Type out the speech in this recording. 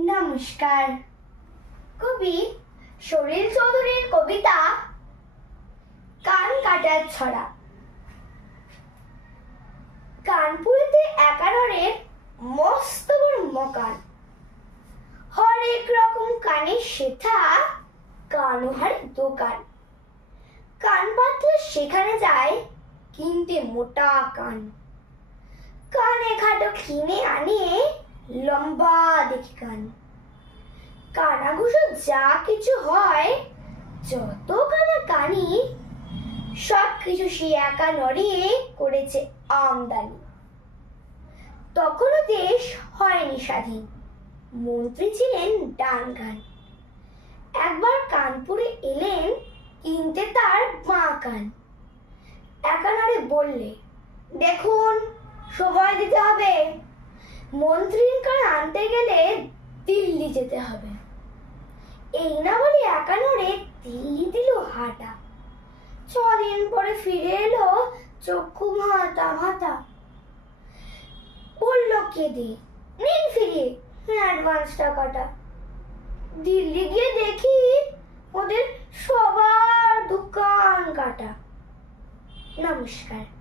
নমস্কার। কবি সলিল চৌধুরীর কবিতা কান কাটার ছড়া। কানপুরিতে একাডরের মস্ত মকান। হরেক রকম কানের শেথা কানোহারের দোকান। কান পাতলে সেখানে যায় কিনতে মোটা কান। কানে খাটো কিনে আনে লম্বা দেখি কান কানাঘুষো যা কিছু হয়, যত কানা কানি সব কিছু সে একা নড়িয়ে করেছে আমদানি। তখনও দেশ হয়নি স্বাধীন। মন্ত্রী ছিলেন ডান গান একবার কানপুরে এলেন কিনতে তার মা কান একানারে বললে, দেখুন, সময় দিতে হবে। মন্ত্রীর কান আনতে গেলে দিল্লি যেতে হবে। এই না বলে একানোরে দিল্লি দিল হাঁটা। ছদিন পরে ফিরে এলো চক্ষু ভাতা ভাতা। বলল কেঁদে নিন ফিরিয়ে। অ্যাডভান্স টাকাটা। দিল্লি গিয়ে দেখি ওদের সবার দোকান কাটা। নমস্কার।